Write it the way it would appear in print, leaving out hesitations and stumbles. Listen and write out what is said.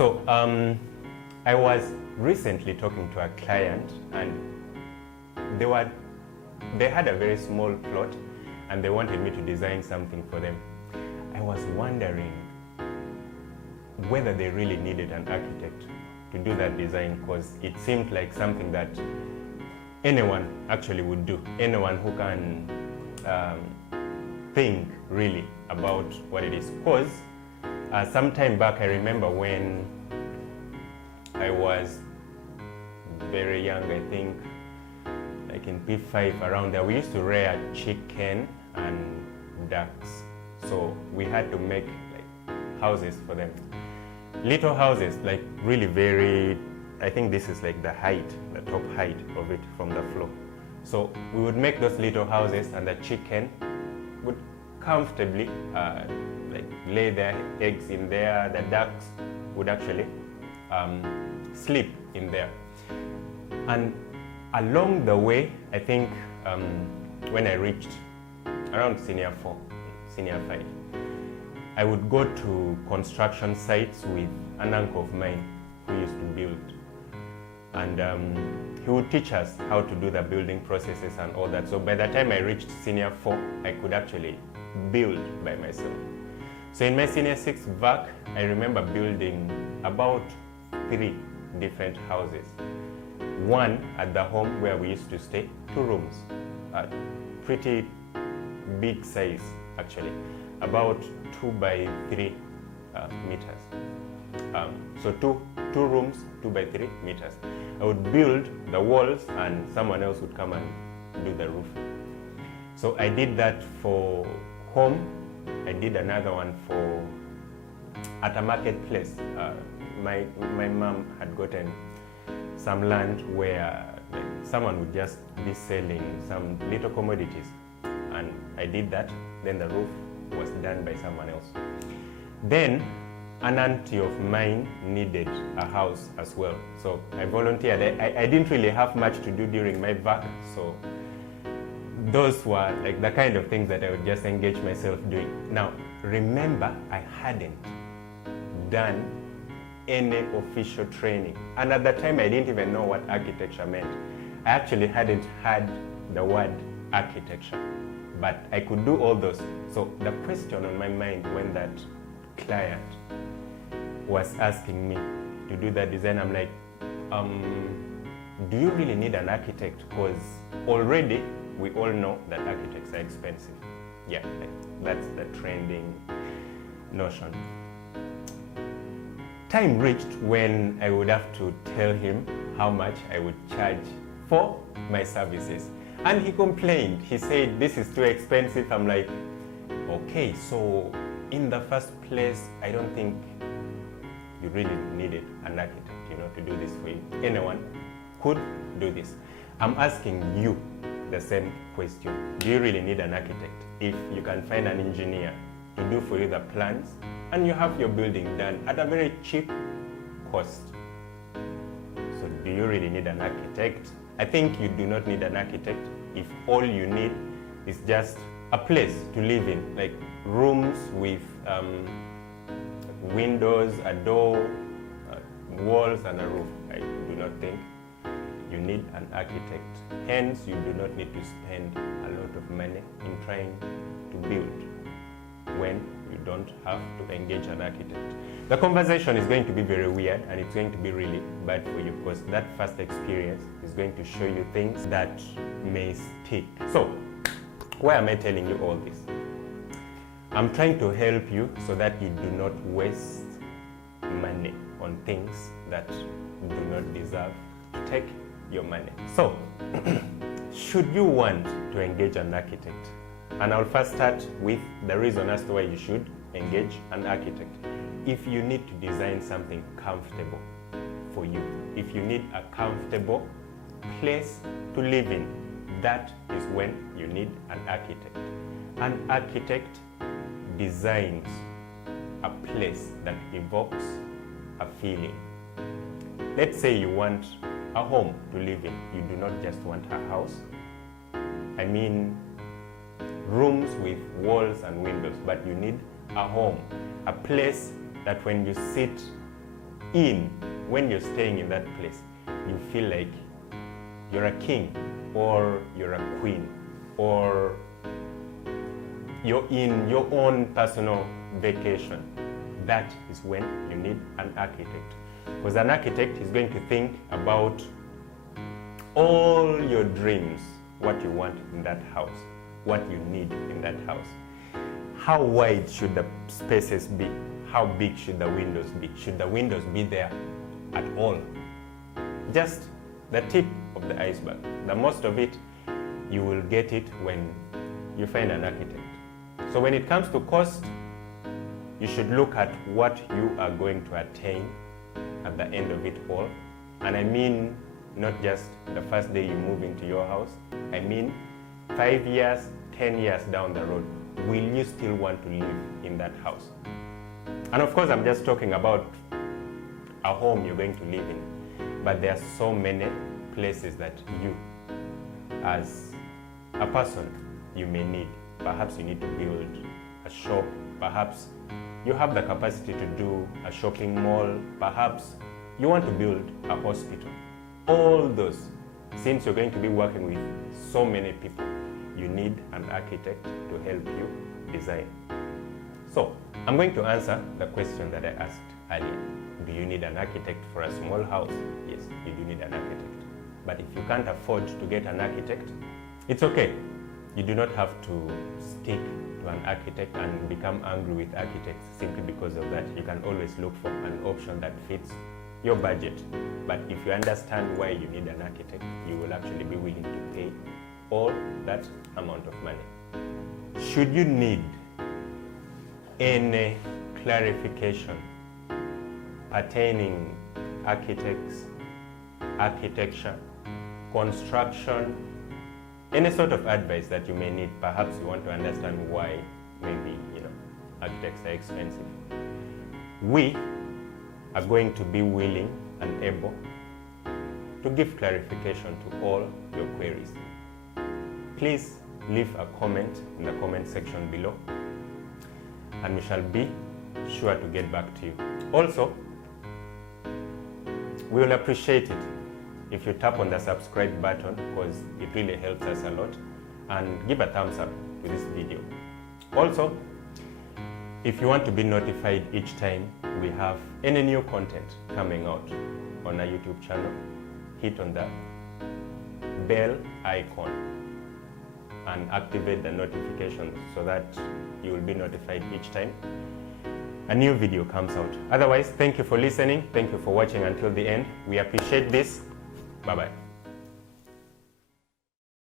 So I was recently talking to a client, and they had a very small plot and they wanted me to design something for them. I was wondering whether they really needed an architect to do that design, because it seemed like something that anyone actually would do, anyone who can think really about what it is. Because some time back, I remember when I was very young, I think like in P5 around there, we used to rear chicken and ducks. So we had to make like houses for them. Little houses, like really very, I think this is like the height, the top height of it from the floor. So we would make those little houses, and the chicken would comfortably like lay their eggs in there. The ducks would actually sleep in there. And along the way, I think when I reached around senior 4, senior 5, I would go to construction sites with an uncle of mine who used to build. And he would teach us how to do the building processes and all that. So by the time I reached senior 4, I could actually build by myself. So in my senior 6 VAC, I remember building about 3 different houses. One at the home where we used to stay, 2 rooms, pretty big size actually, about 2 by 3 meters. So two rooms, 2 by 3 meters. I would build the walls and someone else would come and do the roof. So I did that for home. I did another one for at a marketplace. My mom had gotten some land where someone would just be selling some little commodities, and I did that. Then the roof was done by someone else. Then an auntie of mine needed a house as well, so I volunteered. I didn't really have much to do during my VAC, so those were like the kind of things that I would just engage myself doing. Now remember, I hadn't done any official training, and at that time I didn't even know what architecture meant. I actually hadn't heard the word architecture, but I could do all those. So the question on my mind when that client was asking me to do that design, I'm like, do you really need an architect? Because already we all know that architects are expensive. Yeah, like that's the trending notion. Time reached when I would have to tell him how much I would charge for my services. And he complained. He said, this is too expensive. I'm like, okay, so in the first place, I don't think you really needed an architect, to do this for you. Anyone could do this. I'm asking you the same question. Do you really need an architect if you can find an engineer to do for you the plans and you have your building done at a very cheap cost? So do you really need an architect? I think you do not need an architect if all you need is just a place to live in, like rooms with windows, a door, walls and a roof. I do not think you need an architect. Hence, you do not need to spend a lot of money in trying to build when you don't have to engage an architect. The conversation is going to be very weird, and it's going to be really bad for you, because that first experience is going to show you things that may stick. So, why am I telling you all this? I'm trying to help you so that you do not waste money on things that do not deserve to take your money. So, should you want to engage an architect? And I'll first start with the reason as to why you should engage an architect. If you need to design something comfortable for you, if you need a comfortable place to live in, that is when you need an architect. An architect designs a place that evokes a feeling. Let's say you want a home to live in. You do not just want a house. I mean rooms with walls and windows, but you need a home, a place that when you sit when you're staying in that place, you feel like you're a king or you're a queen or you're in your own personal vacation. That is when you need an architect. Because an architect is going to think about all your dreams, what you want in that house, what you need in that house. How wide should the spaces be? How big should the windows be? Should the windows be there at all? Just the tip of the iceberg. The most of it, you will get it when you find an architect. So when it comes to cost, you should look at what you are going to attain at the end of it all. And I mean not just the first day you move into your house. I mean 5 years, 10 years down the road. Will you still want to live in that house? And of course, I'm just talking about a home you're going to live in. But there are so many places that you, as a person, you may need. Perhaps you need to build a shop. Perhaps you have the capacity to do a shopping mall. Perhaps you want to build a hospital. All those, since you're going to be working with so many people, you need an architect to help you design. So, I'm going to answer the question that I asked earlier. Do you need an architect for a small house? Yes, you do need an architect. But if you can't afford to get an architect, it's okay. You do not have to stick to an architect and become angry with architects simply because of that. You can always look for an option that fits your budget. But if you understand why you need an architect, you will actually be willing to pay all that amount of money. Should you need any clarification pertaining architects, architecture, construction, any sort of advice that you may need, perhaps you want to understand why maybe, architects are expensive. We are going to be willing and able to give clarification to all your queries. Please leave a comment in the comment section below and we shall be sure to get back to you. Also, we will appreciate it if you tap on the subscribe button because it really helps us a lot, and give a thumbs up to this video. Also, if you want to be notified each time we have any new content coming out on our YouTube channel, hit on the bell icon and activate the notifications so that you will be notified each time a new video comes out. Otherwise, thank you for listening. Thank you for watching until the end. We appreciate this. Bye-bye.